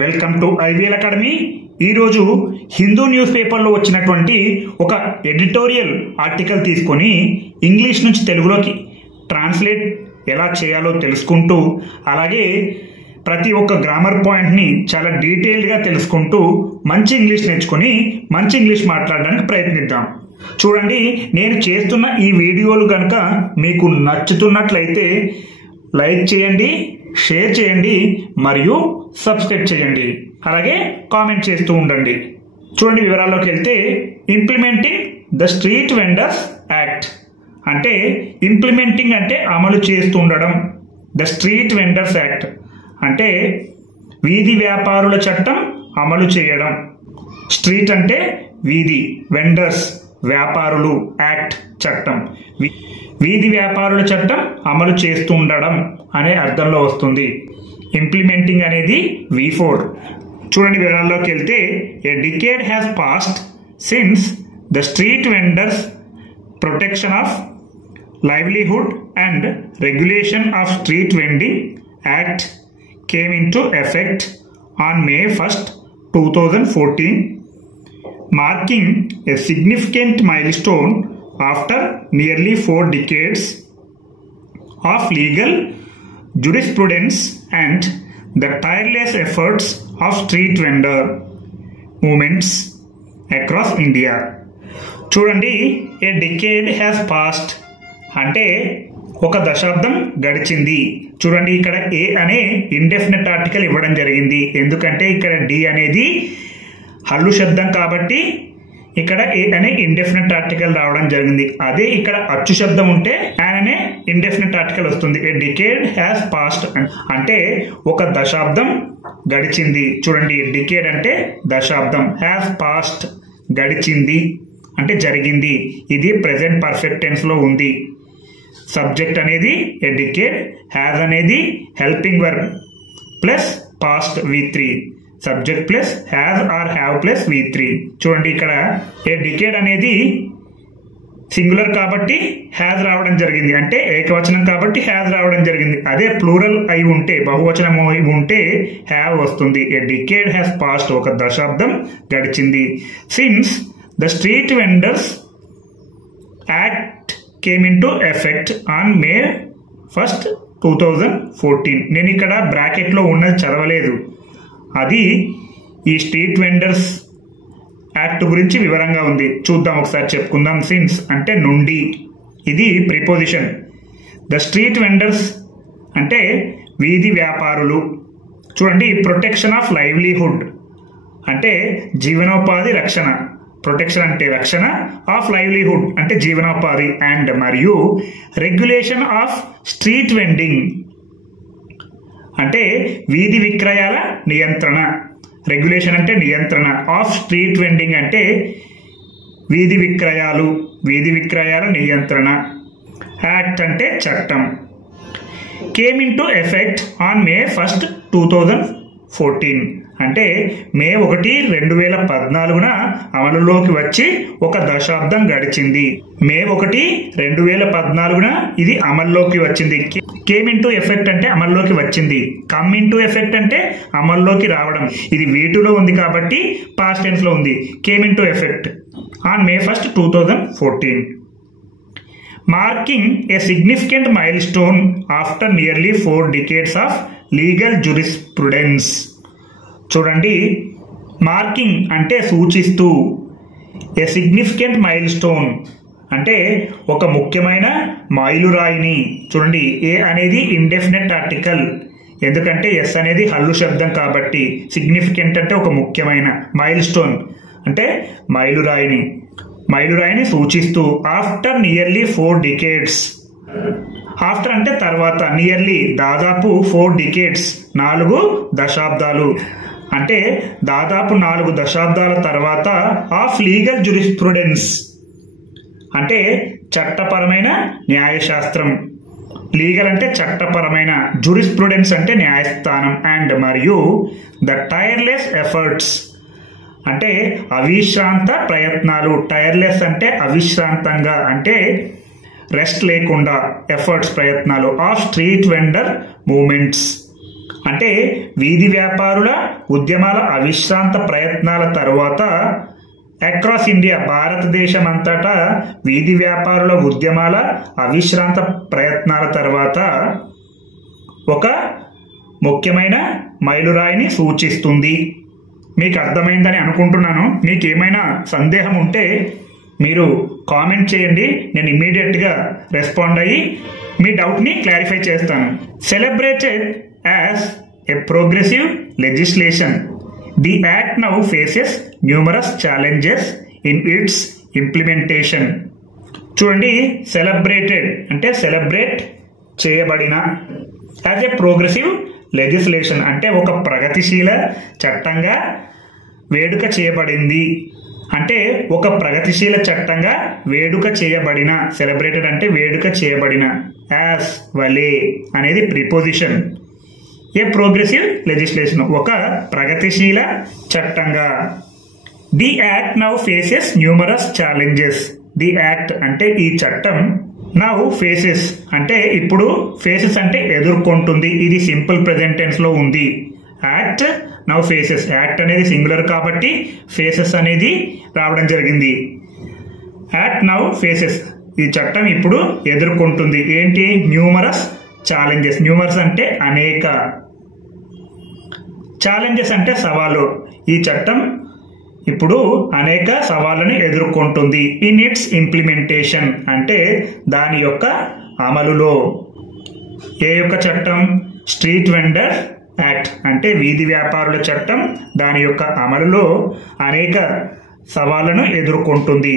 Welcome to IVL academy. ఈరోజు Hindu news పేపర్లో వచ్చినటువంటి ఒక ఎడిటోరియల్ ఆర్టికల్ తీసుకొని ఇంగ్లీష్ నుంచి తెలుగులోకి ట్రాన్స్లేట్ ఎలా చేయాలో తెలుసుకుంటూ, అలాగే ప్రతి ఒక్క గ్రామర్ పాయింట్ని చాలా డీటెయిల్డ్గా తెలుసుకుంటూ మంచి ఇంగ్లీష్ నేర్చుకొని మంచి ఇంగ్లీష్ మాట్లాడడానికి ప్రయత్నిద్దాం. చూడండి, నేను చేస్తున్న ఈ వీడియోలు కనుక మీకు నచ్చుతున్నట్లయితే లైక్ చేయండి, షేర్ చేయండి మరియు సబ్స్క్రైబ్ చేయండి. అలాగే కామెంట్ చేస్తూ ఉండండి. చూడండి, వివరాల్లోకి వెళ్తే implementing the street vendors act అంటే ఇంప్లిమెంటింగ్ అంటే అమలు చేస్తూ ఉండడం. ద స్ట్రీట్ వెండర్స్ యాక్ట్ అంటే వీధి వ్యాపారుల చట్టం అమలు చేయడం. స్ట్రీట్ అంటే వీధి, వెండర్స్ వ్యాపారులు, యాక్ట్ చట్టం, వీధి వ్యాపారుల చట్టం అమలు చేస్తూ ఉండడం అనే అర్థంలో వస్తుంది. ఇంప్లిమెంటింగ్ అనేది V4. చూడండి, వివరాల్లోకి వెళ్తే a decade has passed since the street vendors protection of livelihood and regulation of street vending act came into effect on May 1st, 2014, marking a significant milestone after nearly 4 decades of legal jurisprudence and the tireless efforts of street vendor movements across India. చూడండి, a decade has passed అంటే ఒక దశాబ్దం గడిచింది. చూడండి, ఇక్కడ ఏ అనే indefinite article ఇవ్వడం జరిగింది. ఎందుకంటే ఇక్కడ డి అనేది హల్లు శబ్దం కాబట్టి ఇక్కడ ఏ అనే ఇండెఫినెట్ ఆర్టికల్ రావడం జరిగింది. అదే ఇక్కడ అచ్చు శబ్దం ఉంటే యాన్ అనే ఇండెఫినెట్ ఆర్టికల్ వస్తుంది. ఏ డికేడ్ హ్యాస్ పాస్డ్ అంటే ఒక దశాబ్దం గడిచింది. చూడండి, డికేడ్ అంటే దశాబ్దం, హ్యాస్ పాస్డ్ గడిచింది అంటే జరిగింది. ఇది ప్రెజెంట్ పర్ఫెక్ట్ టెన్స్ లో ఉంది. సబ్జెక్ట్ అనేది ఏ డికేడ్, హ్యాజ్ అనేది helping verb plus past V3, subject plus has are have plus V3. చూడండి, ఇక్కడ ఏ డికేడ్ అనేది సింగులర్ కాబట్టి హ్యాజ్ రావడం జరిగింది, అంటే ఏకవచనం కాబట్టి హ్యాజ్ రావడం జరిగింది. అదే ప్లూరల్ అయి ఉంటే, బహువచనం అయి ఉంటే హ్యావ్ వస్తుంది. ఏ డికేడ్ హ్యాస్ పాస్డ్ ఒక దశాబ్దం గడిచింది. Since the street vendors act came into effect on May 1st, 2014. నేను ఇక్కడ బ్రాకెట్లో ఉన్నది చదవలేదు, అది ఈ స్ట్రీట్ వెండర్స్ యాక్ట్ గురించి వివరంగా ఉంది. చూద్దాం, ఒకసారి చెప్పుకుందాం. సిన్స్ అంటే నుండి, ఇది ప్రిపోజిషన్. ద స్ట్రీట్ వెండర్స్ అంటే వీధి వ్యాపారులు. చూడండి, ప్రొటెక్షన్ ఆఫ్ లైవ్లీహుడ్ అంటే జీవనోపాధి రక్షణ. ప్రొటెక్షన్ అంటే రక్షణ, ఆఫ్ లైవ్లీహుడ్ అంటే జీవనోపాధి, అండ్ మరియు రెగ్యులేషన్ ఆఫ్ స్ట్రీట్ వెండింగ్ అంటే వీధి విక్రయాల నియంత్రణ. రెగ్యులేషన్ అంటే నియంత్రణ, ఆఫ్ స్ట్రీట్ వెండింగ్ అంటే వీధి విక్రయాలు, వీధి విక్రయాల నియంత్రణ. యాక్ట్ అంటే చట్టం. Came into effect on May 1st, 2014 అంటే మే 1, 2014 అమలులోకి వచ్చి ఒక దశాబ్దం గడిచింది. మే 1, 2014 ఇది అమల్లోకి వచ్చింది. కేమ్ into effect అంటే అమల్లోకి వచ్చింది. కమ్ into effect అంటే అమల్లోకి రావడం. ఇది V2లో ఉంది కాబట్టి పాస్ట్ టెన్స్ లో ఉంది. Came into effect on May 1st, 2014, marking a significant milestone after nearly 4 decades of legal jurisprudence. చూడండి, మార్కింగ్ అంటే సూచిస్తూ, ఏ సిగ్నిఫికెంట్ మైల్ స్టోన్ అంటే ఒక ముఖ్యమైన మైలురాయిని. చూడండి, ఏ అనేది ఇండెఫినెట్ ఆర్టికల్, ఎందుకంటే ఎస్ అనేది హల్లు శబ్దం కాబట్టి. సిగ్నిఫికెంట్ అంటే ఒక ముఖ్యమైన, మైల్ స్టోన్ అంటే మైలురాయిని, మైలురాయిని సూచిస్తూ. ఆఫ్టర్ నియర్లీ 4 decades, ఆఫ్టర్ అంటే తర్వాత, నియర్లీ దాదాపు, 4 decades 4 దశాబ్దాలు అంటే దాదాపు 4 దశాబ్దాల తర్వాత, ఆఫ్ లీగల్ జురిస్ప్రుడెన్స్ అంటే చట్టపరమైన న్యాయశాస్త్రం. లీగల్ అంటే చట్టపరమైన, జురిస్ప్రుడెన్స్ అంటే న్యాయస్థానం, అండ్ మరియు ద టైర్లెస్ ఎఫర్ట్స్ అంటే అవిశ్రాంత ప్రయత్నాలు. టైర్లెస్ అంటే అవిశ్రాంతంగా, అంటే రెస్ట్ లేకుండా, ఎఫర్ట్స్ ప్రయత్నాలు. ఆఫ్ స్ట్రీట్ వెండర్ మూవ్మెంట్స్ అంటే వీధి వ్యాపారుల ఉద్యమాల అవిశ్రాంత ప్రయత్నాల తర్వాత అక్రాస్ ఇండియా, భారతదేశం అంతటా వీధి వ్యాపారుల ఉద్యమాల అవిశ్రాంత ప్రయత్నాల తర్వాత ఒక ముఖ్యమైన మైలురాయిని సూచిస్తుంది. మీకు అర్థమైందని అనుకుంటున్నాను. మీకు ఏమైనా సందేహం ఉంటే మీరు కామెంట్ చేయండి, నేను ఇమ్మీడియట్గా రెస్పాండ్ అయ్యి మీ డౌట్ని క్లారిఫై చేస్తాను. Celebrated as a progressive legislation, the act now faces numerous challenges in it's implementation. చూడండి, సెలబ్రేటెడ్ అంటే సెలబ్రేట్ చేయబడిన, యాజ్ ఎ ప్రోగ్రెసివ్ లెజిస్లేషన్ అంటే ఒక ప్రగతిశీల చట్టంగా వేడుక చేయబడింది. అంటే ఒక ప్రగతిశీల చట్టంగా వేడుక చేయబడిన, సెలబ్రేటెడ్ అంటే వేడుక చేయబడిన, యాజ్ వలే అనేది ప్రిపోజిషన్. ఏ ప్రోగ్రెసివ్ లెజిస్లేషన్ ఒక ప్రగతిశీల చట్టంగా. The act now faces numerous challenges. The act అంటే ఈ చట్టం, నౌ ఫేసెస్ అంటే ఇప్పుడు, ఫేసెస్ అంటే ఎదుర్కొంటుంది. ఇది సింపుల్ ప్రెజెంట్ టెన్స్ లో ఉంది. యాక్ట్ నౌ ఫేసెస్, యాక్ట్ అనేది సింగులర్ కాబట్టి ఫేసెస్ అనేది రావడం జరిగింది. యాక్ట్ నౌ ఫేసెస్, ఈ చట్టం ఇప్పుడు ఎదుర్కొంటుంది ఏంటి? Numerous challenges. న్యూమరస్ అంటే అనేక, ఛాలెంజెస్ అంటే సవాలు. ఈ చట్టం ఇప్పుడు అనేక సవాళ్ళను ఎదుర్కొంటుంది. ఇన్ ఇట్స్ ఇంప్లిమెంటేషన్ అంటే దాని యొక్క అమలులో. ఏ యొక్క చట్టం? స్ట్రీట్ వెండర్ యాక్ట్ అంటే వీధి వ్యాపారుల చట్టం, దాని యొక్క అమలులో అనేక సవాళ్లను ఎదుర్కొంటుంది.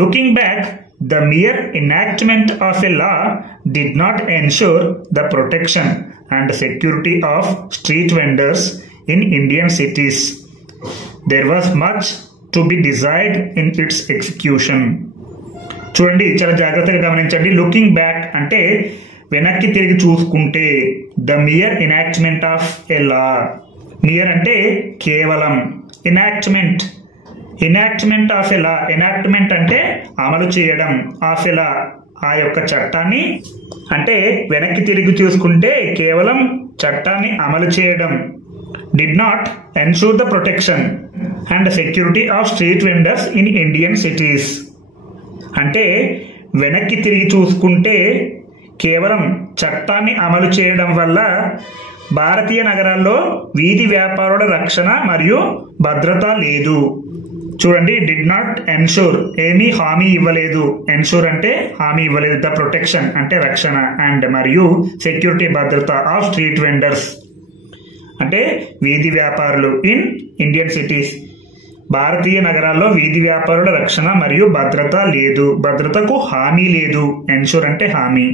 Looking back, the mere enactment of a law did not ensure the protection and security of street vendors in Indian cities. There was much to be desired in its execution. చూడండి, చాలా జాగ్రత్తగా గమనించండి. లుకింగ్ బ్యాక్ అంటే వెనక్కి తిరిగి చూసుకుంటే, the mere enactment of a law. Mere అంటే కేవలం, enactment, enactment of a law. Enactment అంటే అమలు చేయడం, ఆఫ్ ఎ లా ఆ యొక్క చట్టాన్ని. అంటే వెనక్కి తిరిగి చూసుకుంటే కేవలం చట్టాన్ని అమలు చేయడం. did not ensure the protection and security of street vendors in Indian cities. అంటే వెనక్కి తిరిగి చూసుకుంటే కేవలం చట్టాన్ని అమలు చేయడం వల్ల భారతీయ నగరాల్లో వీధి వ్యాపారుల రక్షణ మరియు భద్రత లేదు. చూడండి, డిడ్ నాట్ ఎన్షూర్ ఏమీ హామీ ఇవ్వలేదు. ఎన్షూర్ అంటే హామీ ఇవ్వలేదు. ద ప్రొటెక్షన్ అంటే రక్షణ, అండ్ మరియు సెక్యూరిటీ భద్రత ఆఫ్ స్ట్రీట్ వెండర్స్ అంటే వీధి వ్యాపారులు ఇన్ ఇండియన్ సిటీస్. భారతీయ నగరాల్లో వీధి వ్యాపారుల రక్షణ మరియు భద్రత లేదు, భద్రతకు హామీ లేదు. ఎన్షూర్ అంటే హామీ.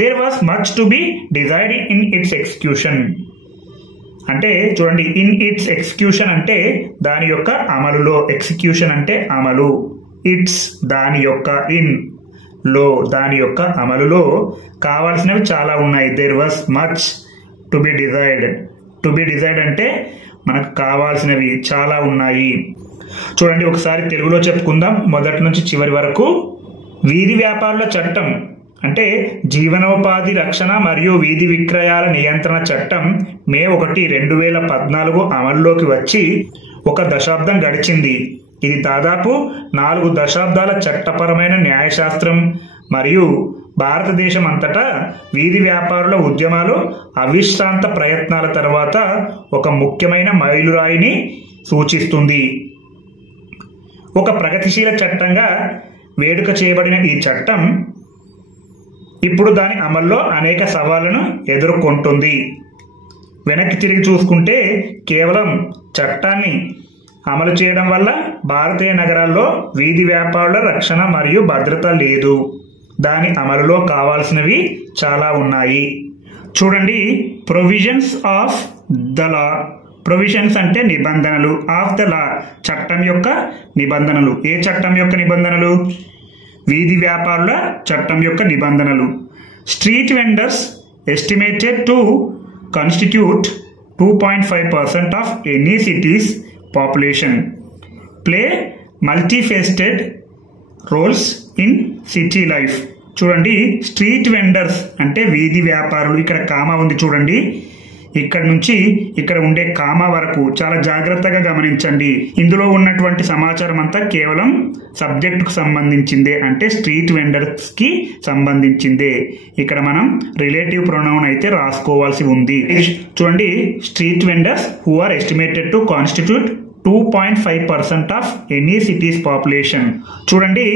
There was much to be desired in its execution. అంటే చూడండి, ఇన్ ఇట్స్ ఎగ్జిక్యూషన్ అంటే దాని యొక్క అమలులో, ఎగ్జిక్యూషన్ అంటే అమలు, ఇట్స్ దాని యొక్క, ఇన్ లో దాని యొక్క అమలులో కావాల్సినవి చాలా ఉన్నాయి. There was much to be desired. To be desired అంటే మనకు కావాల్సినవి చాలా ఉన్నాయి. చూడండి, ఒకసారి తెలుగులో చెప్పుకుందాం మొదటి నుంచి చివరి వరకు. వీధి వ్యాపారుల చట్టం అంటే జీవనోపాధి రక్షణ మరియు వీధి విక్రయాల నియంత్రణ చట్టం మే 1, 2014 అమల్లోకి వచ్చి 1 దశాబ్దం గడిచింది. ఇది దాదాపు 4 దశాబ్దాల చట్టపరమైన న్యాయశాస్త్రం మరియు భారతదేశం అంతటా వీధి వ్యాపారుల ఉద్యమాలు అవిశ్రాంత ప్రయత్నాల తర్వాత ఒక ముఖ్యమైన మైలురాయిని సూచిస్తుంది. ఒక ప్రగతిశీల చట్టంగా వేడుక చేయబడిన ఈ చట్టం ఇప్పుడు దాని అమల్లో అనేక సవాళ్లను ఎదుర్కొంటుంది. వెనక్కి తిరిగి చూసుకుంటే కేవలం చట్టాన్ని అమలు చేయడం వల్ల భారతీయ నగరాల్లో వీధి వ్యాపారుల రక్షణ మరియు భద్రత లేదు. దాని అమలులో కావాల్సినవి చాలా ఉన్నాయి. చూడండి, provisions of the law. Provisions అంటే నిబంధనలు, ఆఫ్ ద లా చట్టం యొక్క నిబంధనలు. ఏ చట్టం యొక్క నిబంధనలు? వీధి వ్యాపారుల చట్టం యొక్క నిబంధనలు. Street vendors estimated to constitute 2.5% of any city's population, play multifaceted roles in city life. చూడండి, స్ట్రీట్ వెండర్స్ అంటే వీధి వ్యాపారులు. ఇక్కడ కామా ఉంది చూడండి. ఇక్కడ నుంచి ఇక్కడ ఉండే కామా వరకు చాలా జాగ్రత్తగా గమనించండి. ఇందులో ఉన్నటువంటి సమాచారం అంతా కేవలం సబ్జెక్టుకు సంబంధించిందే, అంటే స్ట్రీట్ వెండర్స్ కి సంబంధించిందే. ఇక్కడ మనం రిలేటివ్ ప్రొనౌన్ అయితే రాసుకోవాల్సి ఉంది. చూడండి, street vendors who are estimated to constitute 2.5% of any city's population. చూడండి,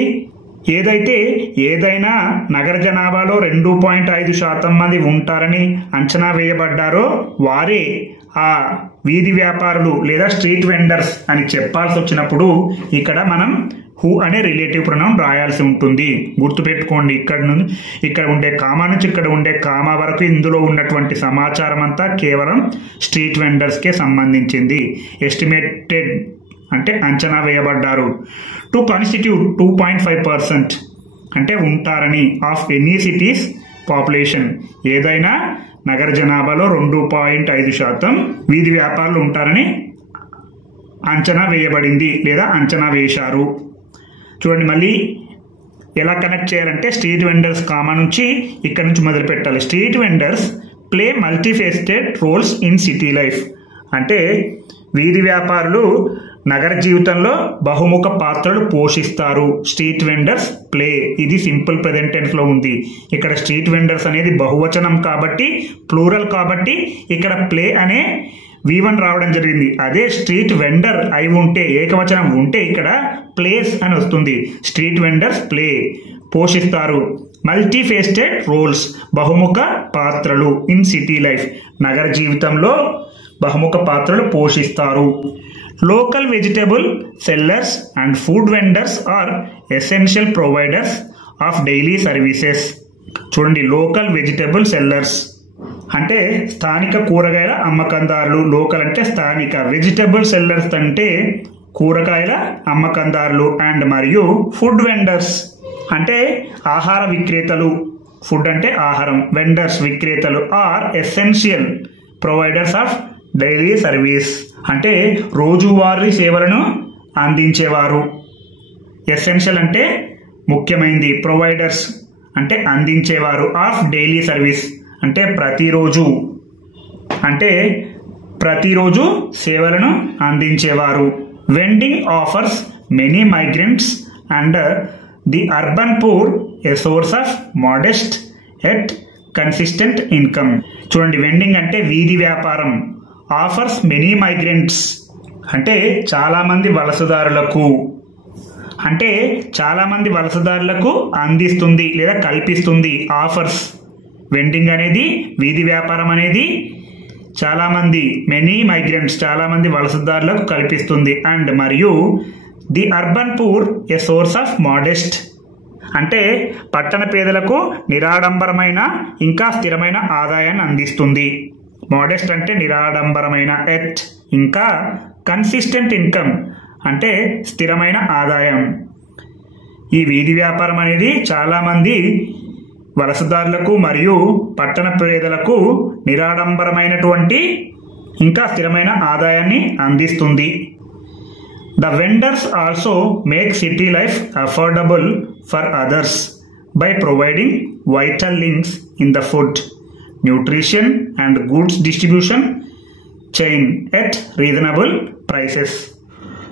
ఏదైనా నగర జనాభాలో 2.5% మంది ఉంటారని అంచనా వేయబడ్డారో వారే ఆ వీధి వ్యాపారులు లేదా స్ట్రీట్ వెండర్స్ అని చెప్పాల్సి వచ్చినప్పుడు ఇక్కడ మనం హూ అనే రిలేటివ్ ప్రొనౌన్ రాయాల్సి ఉంటుంది. గుర్తుపెట్టుకోండి, ఇక్కడ ఉండే కామా నుంచి ఇక్కడ ఉండే కామా వరకు ఇందులో ఉన్నటువంటి సమాచారం అంతా కేవలం స్ట్రీట్ వెండర్స్కే సంబంధించింది. ఎస్టిమేటెడ్ అంటే అంచనా వేయబడ్డారు. టు కాన్స్టిట్యూట్ 2.5% అంటే ఉంటారని ఆఫ్ ఎనీ సిటీస్ పాపులేషన్, ఏదైనా నగర జనాభాలో 2.5% వీధి వ్యాపారులు ఉంటారని అంచనా వేయబడింది లేదా అంచనా వేశారు. చూడండి, మళ్ళీ ఎలా కనెక్ట్ చేయాలంటే స్ట్రీట్ వెండర్స్ కామా నుంచి ఇక్కడ నుంచి మొదలు పెట్టాలి. Street vendors play multifaceted roles in city life అంటే వీధి వ్యాపారులు నగర జీవితంలో బహుముఖ పాత్రలు పోషిస్తారు. స్ట్రీట్ వెండర్స్ ప్లే, ఇది సింపుల్ ప్రెజెంట్ టెన్స్ లో ఉంది. ఇక్కడ స్ట్రీట్ వెండర్స్ అనేది బహువచనం కాబట్టి, ప్లూరల్ కాబట్టి ఇక్కడ ప్లే అనే V1 రావడం జరిగింది. అదే స్ట్రీట్ వెండర్ అయి ఉంటే, ఏకవచనం ఉంటే ఇక్కడ ప్లేస్ అని వస్తుంది. స్ట్రీట్ వెండర్స్ ప్లే, పోషిస్తారు. మల్టీఫేస్టెడ్ రోల్స్, బహుముఖ పాత్రలు ఇన్ సిటీ లైఫ్, నగర జీవితంలో బహుముఖ పాత్రలు పోషిస్తారు. Local vegetable sellers and food vendors are essential providers of daily services. చూడండి, లోకల్ వెజిటబుల్ సెల్లర్స్ అంటే స్థానిక కూరగాయల అమ్మకందారులు. లోకల్ అంటే స్థానిక, వెజిటబుల్ సెల్లర్స్ అంటే కూరగాయల అమ్మకందారులు, అండ్ మరియు ఫుడ్ వెండర్స్ అంటే ఆహార విక్రేతలు. ఫుడ్ అంటే ఆహారం, వెండర్స్ విక్రేతలు. Are essential providers of daily service అంటే రోజువారీ సేవలను అందించేవారు. ఎసెన్షియల్ అంటే ముఖ్యమైనది, ప్రొవైడర్స్ అంటే అందించేవారు, ఆఫ్ డైలీ సర్వీస్ అంటే ప్రతిరోజు సేవలను అందించేవారు. Vending offers many migrants and the urban poor a source of modest yet consistent income. చూడండి, వెండింగ్ అంటే వీధి వ్యాపారం. ఆఫర్స్ మెనీ మైగ్రెంట్స్ అంటే చాలామంది వలసదారులకు అందిస్తుంది లేదా కల్పిస్తుంది. ఆఫర్స్, వెండింగ్ అనేది వీధి వ్యాపారం అనేది మెనీ మైగ్రెంట్స్ చాలామంది వలసదారులకు కల్పిస్తుంది. అండ్ మరియు the urban poor a source of modest అంటే పట్టణ పేదలకు నిరాడంబరమైన ఇంకా స్థిరమైన ఆదాయాన్ని అందిస్తుంది. మోడెస్ట్ అంటే నిరాడంబరమైన, ఎట్ ఇంకా కన్సిస్టెంట్ ఇన్కమ్ అంటే స్థిరమైన ఆదాయం. ఈ వీధి వ్యాపారం అనేది చాలామంది వలసదారులకు మరియు పట్టణ పేదలకు నిరాడంబరమైనటువంటి ఇంకా స్థిరమైన ఆదాయాన్ని అందిస్తుంది. The vendors also make city life affordable for others by providing vital links in the food, nutrition and goods distribution chain at reasonable prices.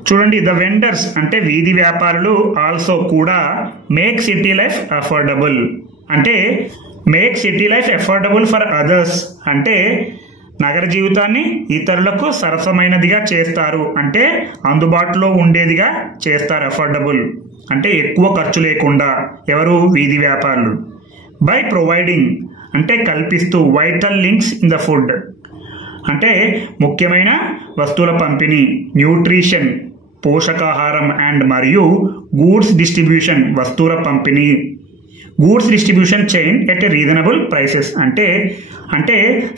చూడండి, ద వెండర్స్ అంటే వీధి వ్యాపారులు ఆల్సో కూడా మేక్ సిటీ లైఫ్ అఫోర్డబుల్ అంటే make city life affordable for others అంటే నగర జీవితాన్ని ఇతరులకు సరసమైనదిగా చేస్తారు, అంటే అందుబాటులో ఉండేదిగా చేస్తారు. అఫోర్డబుల్ అంటే ఎక్కువ ఖర్చు లేకుండా. ఎవరు? వీధి వ్యాపారులు. బై ప్రొవైడింగ్ అంటే కల్పిస్తూ, vital links in the food అంటే ముఖ్యమైన వస్తువుల పంపిణీ, న్యూట్రిషన్ పోషకాహారం, అండ్ మరియు గూడ్స్ డిస్ట్రిబ్యూషన్ వస్తువుల పంపిణీ, goods distribution chain at a reasonable prices అంటే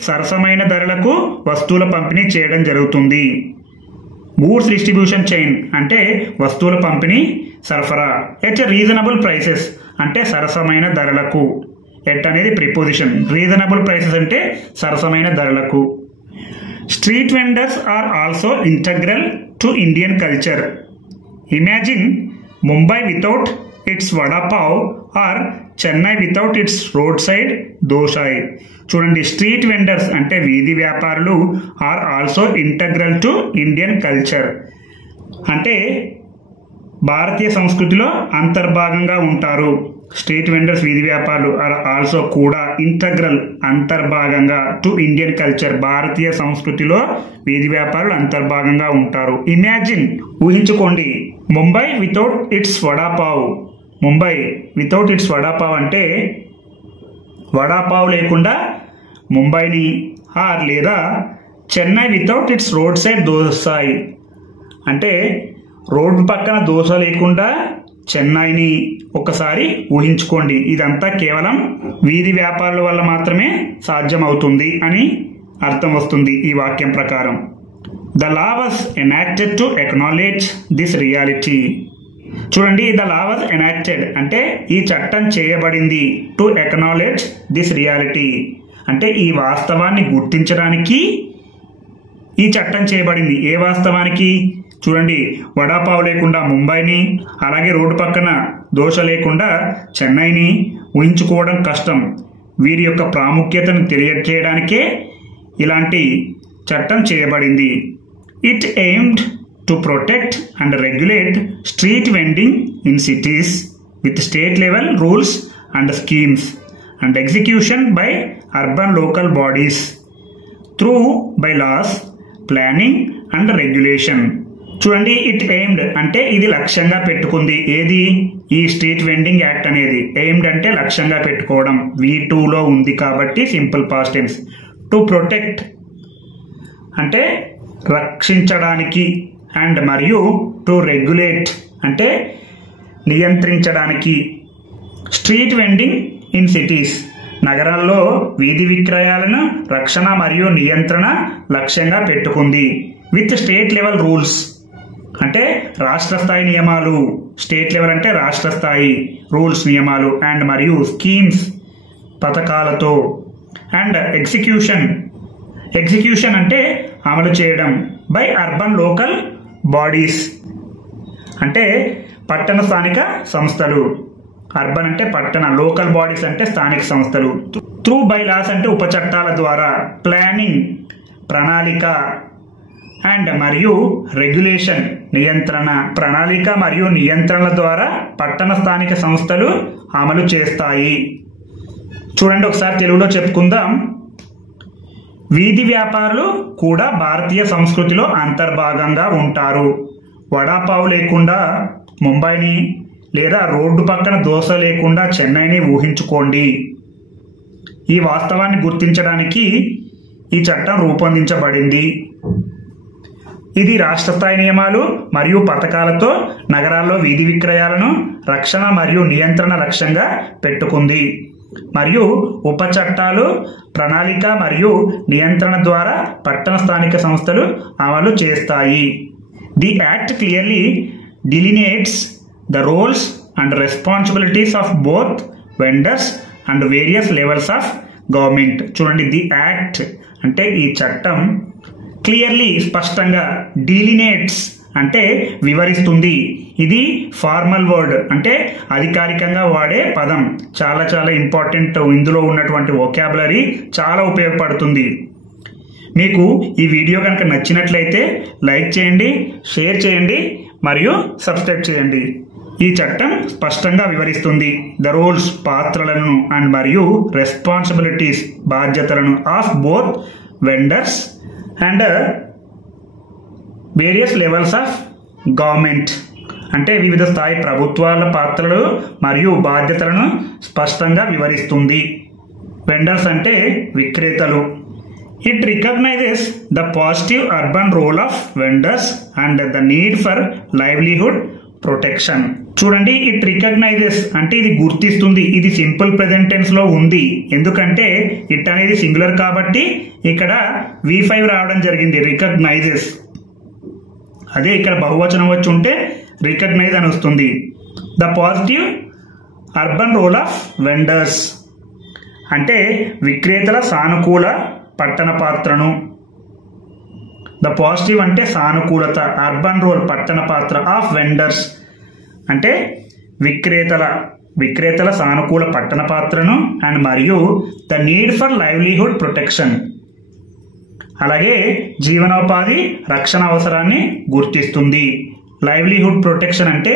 సరసమైన ధరలకు వస్తువుల పంపిణీ చేయడం జరుగుతుంది. గూడ్స్ డిస్ట్రిబ్యూషన్ చైన్ అంటే వస్తువుల పంపిణీ సరఫరా, ఎట్ ఏ రీజనబుల్ ప్రైసెస్ అంటే సరసమైన ధరలకు. ఎట్ అనేది ప్రిపోజిషన్, రీజనబుల్ ప్రైసెస్ అంటే సరసమైన ధరలకు. Street vendors are also integral to Indian culture. Imagine Mumbai without its vada pav or Chennai without its roadside dosai. చూడండి, స్ట్రీట్ వెండర్స్ అంటే వీధి వ్యాపారులు are also integral to Indian culture. అంటే భారతీయ సంస్కృతిలో అంతర్భాగంగా ఉంటారు. స్ట్రీట్ వెండర్స్ వీధి వ్యాపారులు ఆర్ ఆల్సో కూడా ఇంటగ్రల్ అంతర్భాగంగా టు ఇండియన్ కల్చర్, భారతీయ సంస్కృతిలో వీధి వ్యాపారులు అంతర్భాగంగా ఉంటారు. ఇమాజిన్, ఊహించుకోండి, Mumbai without its vada pav. Mumbai without its vada pav అంటే వడాపావ్ లేకుండా ముంబైని, ఆర్ లేదా Chennai without its roadside dosai అంటే రోడ్డు పక్కన దోశ లేకుండా చెన్నైని ఒకసారి ఊహించుకోండి. ఇదంతా కేవలం వీధి వ్యాపారుల వల్ల మాత్రమే సాధ్యమవుతుంది అని అర్థం వస్తుంది ఈ వాక్యం ప్రకారం. The law was enacted to acknowledge this reality. చూడండి, ద లా వాజ్ ఎనాక్టెడ్ అంటే ఈ చట్టం చేయబడింది, టు ఎక్నాలెడ్జ్ దిస్ రియాలిటీ అంటే ఈ వాస్తవాన్ని గుర్తించడానికి ఈ చట్టం చేయబడింది. ఏ వాస్తవానికి? చూడండి, వడాపావ్ లేకుండా ముంబైని, అలాగే రోడ్డు పక్కన దోశ లేకుండా చెన్నైని ఊహించుకోవడం కష్టం. వీరి యొక్క ప్రాముఖ్యతను తెలియజేయడానికే ఇలాంటి చట్టం చేయబడింది. It aimed to protect and regulate street vending in cities with state level rules and schemes and execution by urban local bodies through by laws, planning and regulation. చూడండి, ఇట్ ఎయిమ్డ్ అంటే ఇది లక్ష్యంగా పెట్టుకుంది. ఏది? ఈ స్ట్రీట్ వెండింగ్ యాక్ట్ అనేది. Aimed అంటే లక్ష్యంగా పెట్టుకోవడం, V2లో ఉంది కాబట్టి simple past tense. To protect అంటే రక్షించడానికి, అండ్ మరియు టు రెగ్యులేట్ అంటే నియంత్రించడానికి. స్ట్రీట్ వెండింగ్ ఇన్ సిటీస్ నగరాల్లో వీధి విక్రయాలను రక్షణ మరియు నియంత్రణ లక్ష్యంగా పెట్టుకుంది. విత్ స్టేట్ లెవెల్ రూల్స్ అంటే రాష్ట్ర స్థాయి నియమాలు, స్టేట్ లెవెల్ అంటే రాష్ట్ర స్థాయి రూల్స్ నియమాలు, అండ్ మరియు స్కీమ్స్ పథకాలతో, అండ్ ఎగ్జిక్యూషన్ అంటే అమలు చేయడం, బై అర్బన్ లోకల్ బాడీస్ అంటే పట్టణ స్థానిక సంస్థలు. అర్బన్ అంటే పట్టణ, లోకల్ బాడీస్ అంటే స్థానిక సంస్థలు. త్రూ బై లాస్ అంటే ఉపచట్టాల ద్వారా, ప్లానింగ్ ప్రణాళిక, అండ్ మరియు రెగ్యులేషన్ నియంత్రణ. ప్రణాళిక మరియు నియంత్రణల ద్వారా పట్టణ స్థానిక సంస్థలు అమలు చేస్తాయి. చూడండి, ఒకసారి తెలుగులో చెప్పుకుందాం. వీధి వ్యాపారులు కూడా భారతీయ సంస్కృతిలో అంతర్భాగంగా ఉంటారు. వడాపావు లేకుండా ముంబైని, లేదా రోడ్డు పక్కన దోశ లేకుండా చెన్నైని ఊహించుకోండి. ఈ వాస్తవాన్ని గుర్తించడానికి ఈ చట్టం రూపొందించబడింది. ఇది రాష్ట్ర స్థాయి నియమాలు మరియు పథకాలతో నగరాల్లో వీధి విక్రయాలను రక్షణ మరియు నియంత్రణ లక్ష్యంగా పెట్టుకుంది. మరియు ఉప చట్టాలు, ప్రణాళిక మరియు నియంత్రణ ద్వారా పట్టణ స్థానిక సంస్థలు అమలు చేస్తాయి. The act clearly delineates the roles and responsibilities of both vendors and various levels of government. చూడండి, ది యాక్ట్ అంటే ఈ చట్టం, క్లియర్లీ స్పష్టంగా, డిలినేట్స్ అంటే వివరిస్తుంది. ఇది ఫార్మల్ వర్డ్ అంటే అధికారికంగా వాడే పదం. చాలా చాలా ఇంపార్టెంట్. ఇందులో ఉన్నటువంటి వొకాబులరీ చాలా ఉపయోగపడుతుంది. మీకు ఈ వీడియో కనుక నచ్చినట్లయితే లైక్ చేయండి, షేర్ చేయండి మరియు సబ్స్క్రైబ్ చేయండి. ఈ చట్టం స్పష్టంగా వివరిస్తుంది ద రోల్స్ పాత్రలను అండ్ మరియు రెస్పాన్సిబిలిటీస్ బాధ్యతలను of both vendors and various levels of government అంటే వివిధ స్థాయి ప్రభుత్వాల పాత్రలు మరియు బాధ్యతలను స్పష్టంగా వివరిస్తుంది. వెండర్స్ అంటే విక్రేతలు. It recognises the positive urban role of vendors and the need for livelihood protection. చూడండి, ఇట్ రికగ్నైజెస్ అంటే ఇది గుర్తిస్తుంది. ఇది సింపుల్ ప్రెజెంట్ టెన్స్ లో ఉంది. ఎందుకంటే ఇట్ అనేది సింగులర్ కాబట్టి ఇక్కడ V5 రావడం జరిగింది, రికగ్నైజెస్. అదే ఇక్కడ బహువచనం వచ్చి ఉంటే రికగ్నైజ్ అని వస్తుంది. The positive urban role of vendors అంటే విక్రేతల సానుకూల పట్టణ పాత్రను. ద పాజిటివ్ అంటే సానుకూలత, అర్బన్ రోల్ పట్టణ పాత్ర, ఆఫ్ వెండర్స్ అంటే విక్రేతల సానుకూల పట్టణ పాత్రను అండ్ మరియు the need for livelihood protection, అలాగే జీవనోపాధి రక్షణ అవసరాన్ని గుర్తిస్తుంది. లైవ్లీహుడ్ ప్రొటెక్షన్ అంటే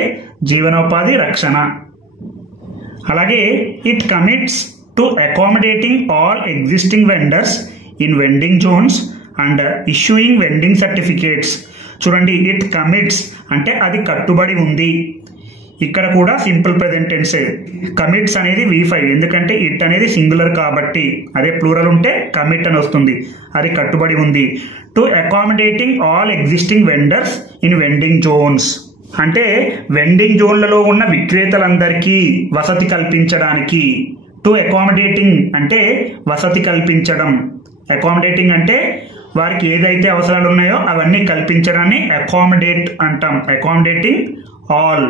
జీవనోపాధి రక్షణ. అలాగే it commits to accommodating all existing vendors in vending zones and issuing vending certificates. చూడండి, ఇట్ కమిట్స్ అంటే అది కట్టుబడి ఉంది. ఇక్కడ కూడా సింపుల్ ప్రెజెంట్ టెన్స్. కమిట్స్ అనేది V5, ఎందుకంటే ఇట్ అనేది సింగులర్ కాబట్టి. అదే ప్లూరల్ ఉంటే కమిట్ అని వస్తుంది. అది కట్టుబడి ఉంది. To accommodating all existing vendors in vending zones అంటే వెండింగ్ జోన్లలో ఉన్న విక్రేతలందరికీ వసతి కల్పించడానికి. టు అకామిడేటింగ్ అంటే వసతి కల్పించడం. అకామిడేటింగ్ అంటే వారికి ఏదైతే అవసరాలు ఉన్నాయో అవన్నీ కల్పించడాన్ని అకామిడేట్ అంటాం. అకామిడేటింగ్ ఆల్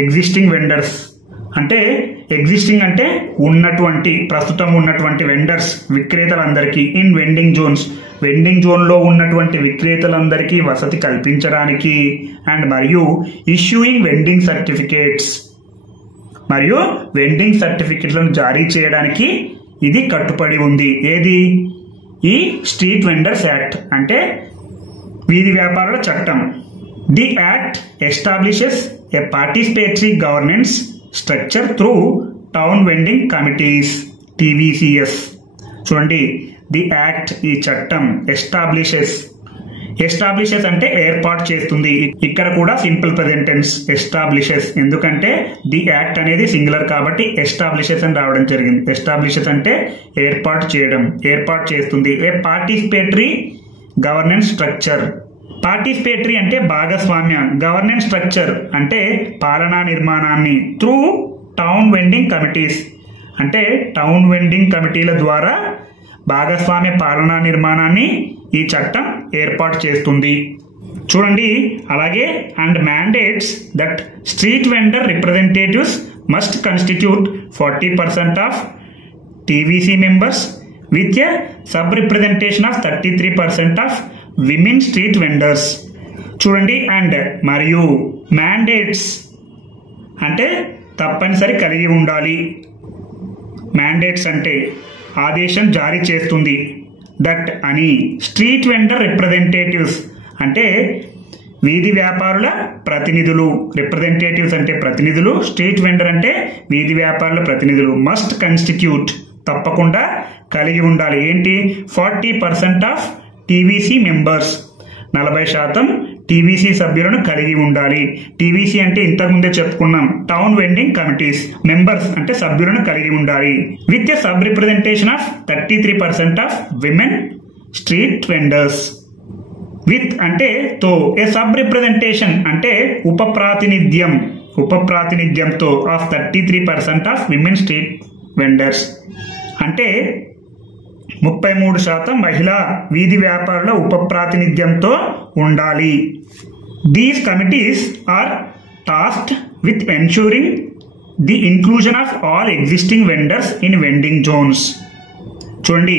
ఎగ్జిస్టింగ్ వెండర్స్ అంటే ఎగ్జిస్టింగ్ అంటే ఉన్నటువంటి, ప్రస్తుతం ఉన్నటువంటి వెండర్స్ విక్రేతలందరికీ ఇన్ వెండింగ్ జోన్స్ వెండింగ్ జోన్లో ఉన్నటువంటి విక్రేతలందరికీ వసతి కల్పించడానికి అండ్ మరియు ఇష్యూయింగ్ వెండింగ్ సర్టిఫికేట్స్ మరియు వెండింగ్ సర్టిఫికెట్లను జారీ చేయడానికి ఇది కట్టుబడి ఉంది. ఏది? ఈ స్ట్రీట్ వెండర్స్ యాక్ట్ అంటే వీధి వ్యాపారుల చట్టం. The act establishes A participatory governance structure through town vending committees TVCS. చూడండి, ది యాక్ట్ ఈ చట్టం ఎస్టాబ్లిషెస్ అంటే ఏర్పాటు చేస్తుంది. ఇక్కడ కూడా సింపుల్ ప్రెజెంట్ టెన్స్ ఎస్టాబ్లిషెస్, ఎందుకంటే ది యాక్ట్ అనేది సింగులర్ కాబట్టి ఎస్టాబ్లిషెస్ అని రావడం జరిగింది. ఎస్టాబ్లిషెస్ అంటే ఏర్పాటు చేయడం, ఏర్పాటు చేస్తుంది. ఏ పార్టిసిపేటరీ గవర్నెన్స్ స్ట్రక్చర్. పార్టిసిపేటరీ అంటే భాగస్వామ్య, గవర్నెన్స్ స్ట్రక్చర్ అంటే పాలనా నిర్మాణాన్ని. త్రూ టౌన్ వెండింగ్ కమిటీస్ అంటే టౌన్ వెండింగ్ కమిటీల ద్వారా భాగస్వామ్య పాలనా నిర్మాణాన్ని ఈ చట్టం ఏర్పాటు చేస్తుంది. చూడండి, అలాగే and mandates that street vendor representatives must constitute 40% of TVC members with a sub representation of 33% of women street vendors. చూడండి, అండ్ మరియు మ్యాండేట్స్ అంటే తప్పనిసరి కలిగి ఉండాలి. మ్యాండేట్స్ అంటే ఆదేశం జారీ చేస్తుంది. దట్ అని స్ట్రీట్ వెండర్ రిప్రజెంటేటివ్స్ అంటే వీధి వ్యాపారుల ప్రతినిధులు. రిప్రజెంటేటివ్స్ అంటే ప్రతినిధులు, స్ట్రీట్ వెండర్ అంటే వీధి వ్యాపారుల ప్రతినిధులు. మస్ట్ కన్స్టిట్యూట్ తప్పకుండా కలిగి ఉండాలి. ఏంటి? 40% ఆఫ్ TVC మెంబర్స్ 40% TVC సభ్యులను కలిగి ఉండాలి. TVC అంటే ఇంతకుముందే చెప్పుకున్నాం, టౌన్ వెండింగ్ కమిటీస్. మెంబర్స్ అంటే సభ్యులను కలిగి ఉండాలి. With a sub representation of 33% of women street vendors. With అంటే తో, ఏ సబ్ రిప్రజెంటేషన్ అంటే ఉపప్రాతినిధ్యంతో of 33% of women street vendors అంటే 33% మహిళా వీధి వ్యాపారుల ఉపప్రాతినిధ్యంతో ఉండాలి. These committees are tasked with ensuring the inclusion of all existing vendors in vending zones. చూడండి,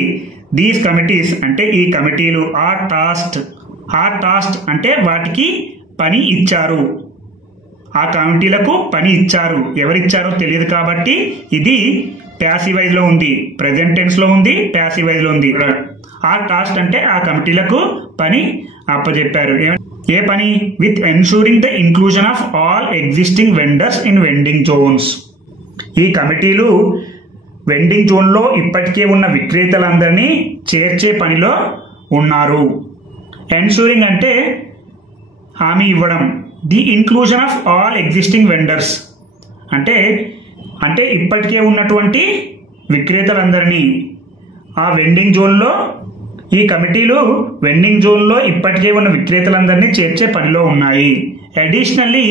దీస్ కమిటీస్ అంటే ఈ కమిటీలు ఆర్ టాస్క్డ్ అంటే వాటికి పని ఇచ్చారు. ఆ కమిటీలకు పని ఇచ్చారు. ఎవరిచ్చారో తెలియదు కాబట్టి ఇది ప్యాసివైజ్ లో ఉంది, ప్రెజెంట్ టెన్స్ లో ఉంది, ప్యాసివైజ్ లో ఉంది. ఆ టాస్క్ అంటే ఆ కమిటీలకు పని అప్పచెప్పారు. ఏ పని? With ensuring the inclusion of all existing vendors in vending zones. ఈ కమిటీలు వెండింగ్ జోన్ లో ఇప్పటికే ఉన్న విక్రేతలందరినీ చేర్చే పనిలో ఉన్నారు. ఎన్షూరింగ్ అంటే హామీ ఇవ్వడం. The inclusion of all existing vendors అంటే ఇప్పటికే ఉన్నటువంటి విక్రేతలందరినీ ఆ వెండింగ్ జోన్లో, ఈ కమిటీలు వెండింగ్ జోన్లో ఇప్పటికే ఉన్న విక్రేతలందరినీ చేర్చే పనిలో ఉన్నాయి. Additionally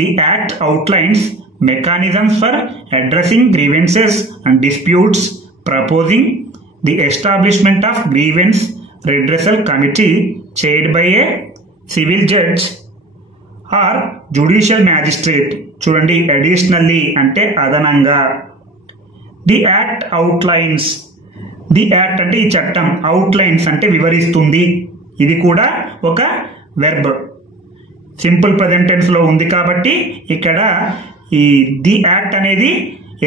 the act outlines mechanisms for addressing grievances and disputes, proposing the establishment of grievance redressal committee chaired by a civil judge or judicial magistrate. చూడండి, అడిషనల్లీ అంటే అదనంగా. The act outlines, the act అంటే ఈ చట్టం, outlines అంటే వివరిస్తుంది. ఇది కూడా ఒక వెర్బ్, సింపుల్ ప్రెజెంట్ టెన్స్ లో ఉంది కాబట్టి ఇక్కడ ఈ ది యాక్ట్ అనేది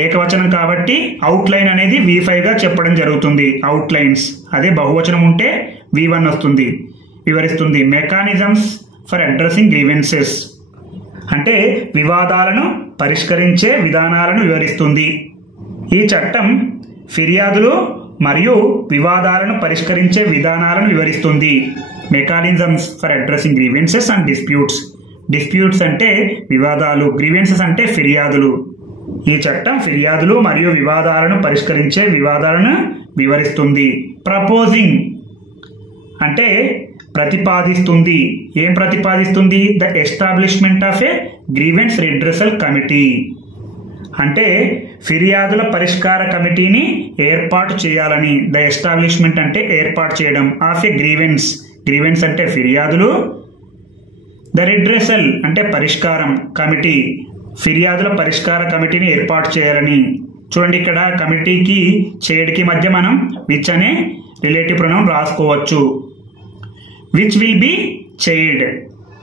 ఏకవచనం కాబట్టి అవుట్లైన్ అనేది V5గా చెప్పడం జరుగుతుంది. అవుట్లైన్స్ అదే బహువచనం ఉంటే V1 వస్తుంది. వివరిస్తుంది. మెకానిజమ్స్ ఫర్ అడ్రసింగ్ గ్రీవెన్సెస్ అంటే వివాదాలను పరిష్కరించే విధానాలను వివరిస్తుంది. ఈ చట్టం ఫిర్యాదులు మరియు వివాదాలను పరిష్కరించే విధానాలను వివరిస్తుంది. Mechanisms for addressing grievances and disputes. Disputes అంటే వివాదాలు, గ్రీవెన్సెస్ అంటే ఫిర్యాదులు. ఈ చట్టం ఫిర్యాదులు మరియు వివాదాలను పరిష్కరించే వివాదాలను వివరిస్తుంది. ప్రపోజింగ్ అంటే ప్రతిపాదిస్తుంది. ఏం ప్రతిపాదిస్తుంది? The establishment of a grievance redressal committee అంటే ఫిర్యాదుల పరిష్కార కమిటీని ఏర్పాటు చేయాలని. ద ఎస్టాబ్లిష్మెంట్ అంటే ఏర్పాటు చేయడం. ఆఫ్ ఏ గ్రీవెన్స్, గ్రీవెన్స్ అంటే ఫిర్యాదులు, ద రిడ్రెసల్ అంటే పరిష్కారం, కమిటీ ఫిర్యాదుల పరిష్కార కమిటీని ఏర్పాటు చేయాలని. చూడండి ఇక్కడ కమిటీకి చేయడికి మధ్య మనం విచ్ అనే రిలేటివ్ ప్రొనౌన్ రాసుకోవచ్చు. Which will be chaired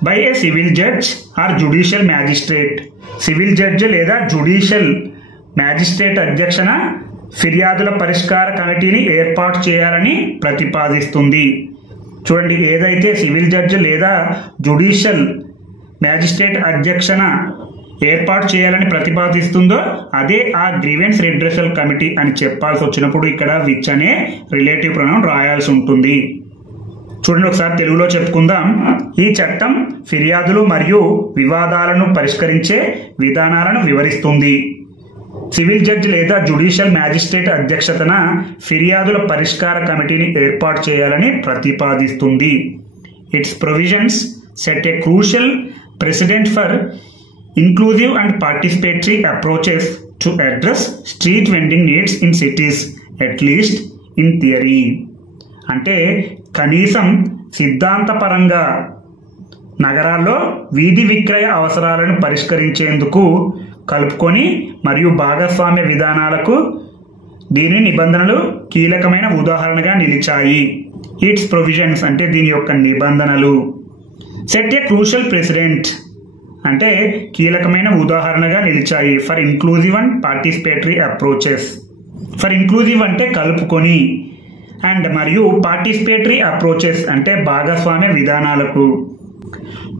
by a civil judge or judicial magistrate. Civil judge లేదా జుడిషియల్ మ్యాజిస్ట్రేట్ అధ్యక్షన ఫిర్యాదుల పరిష్కార కమిటీని ఏర్పాటు చేయాలని ప్రతిపాదిస్తుంది. చూడండి ఏదైతే సివిల్ జడ్జ్ లేదా జుడిషియల్ మ్యాజిస్ట్రేట్ అధ్యక్షన ఏర్పాటు చేయాలని ప్రతిపాదిస్తుందో అదే ఆ గ్రీవెన్స్ రిడ్రెసల్ కమిటీ అని చెప్పాల్సి వచ్చినప్పుడు ఇక్కడ విచ్ అనే రిలేటివ్ ప్రొనౌన్ రాయాల్సి ఉంటుంది. చూడండి ఒకసారి తెలుగులో చెప్పుకుందాం. ఈ చట్టం ఫిర్యాదులు మరియు వివాదాలను పరిష్కరించే విధానాలను వివరిస్తుంది. సివిల్ జడ్జి లేదా జుడిషియల్ మ్యాజిస్ట్రేట్ అధ్యక్షతన ఫిర్యాదుల పరిష్కార కమిటీని ఏర్పాటు చేయాలని ప్రతిపాదిస్తుంది. Its provisions set a crucial precedent for inclusive and participatory approaches to address street vending needs in cities, at least in theory. అంటే కనీసం సిద్ధాంతపరంగా నగరాల్లో వీధి విక్రయ అవసరాలను పరిష్కరించేందుకు కలుపుకొని మరియు భాగస్వామ్య విధానాలకు దీని నిబంధనలు కీలకమైన ఉదాహరణగా నిలిచాయి. ఇట్స్ ప్రొవిజన్స్ అంటే దీని యొక్క నిబంధనలు. సెట్ ఏ క్రూషియల్ ప్రెసిడెంట్ అంటే కీలకమైన ఉదాహరణగా నిలిచాయి. For inclusive and participatory approaches. For inclusive అంటే కలుపుకొని, అండ్ మరియు పార్టిసిపేటరీ అప్రోచెస్ అంటే భాగస్వామ్య విధానాలకు.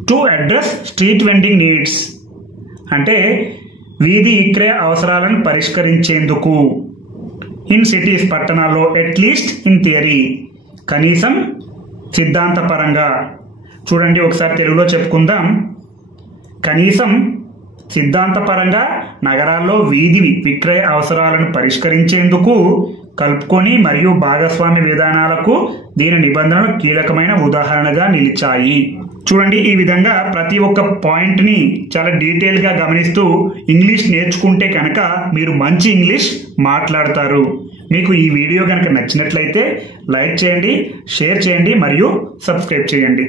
To address street vending needs అంటే వీధి విక్రయ అవసరాలను పరిష్కరించేందుకు. ఇన్ సిటీస్ పట్టణాల్లో, అట్లీస్ట్ ఇన్ థియరీ కనీసం సిద్ధాంతపరంగా. చూడండి ఒకసారి తెలుగులో చెప్పుకుందాం. కనీసం సిద్ధాంతపరంగా నగరాల్లో వీధి విక్రయ అవసరాలను పరిష్కరించేందుకు కలుపుకొని మరియు భాగస్వామ్య విధానాలకు దీని నిబంధనలు కీలకమైన ఉదాహరణగా నిలిచాయి. చూడండి ఈ విధంగా ప్రతి ఒక్క పాయింట్ని చాలా డీటెయిల్గా గమనిస్తూ ఇంగ్లీష్ నేర్చుకుంటే కనుక మీరు మంచి ఇంగ్లీష్ మాట్లాడతారు. మీకు ఈ వీడియో కనుక నచ్చినట్లయితే లైక్ చేయండి, షేర్ చేయండి మరియు సబ్స్క్రైబ్ చేయండి.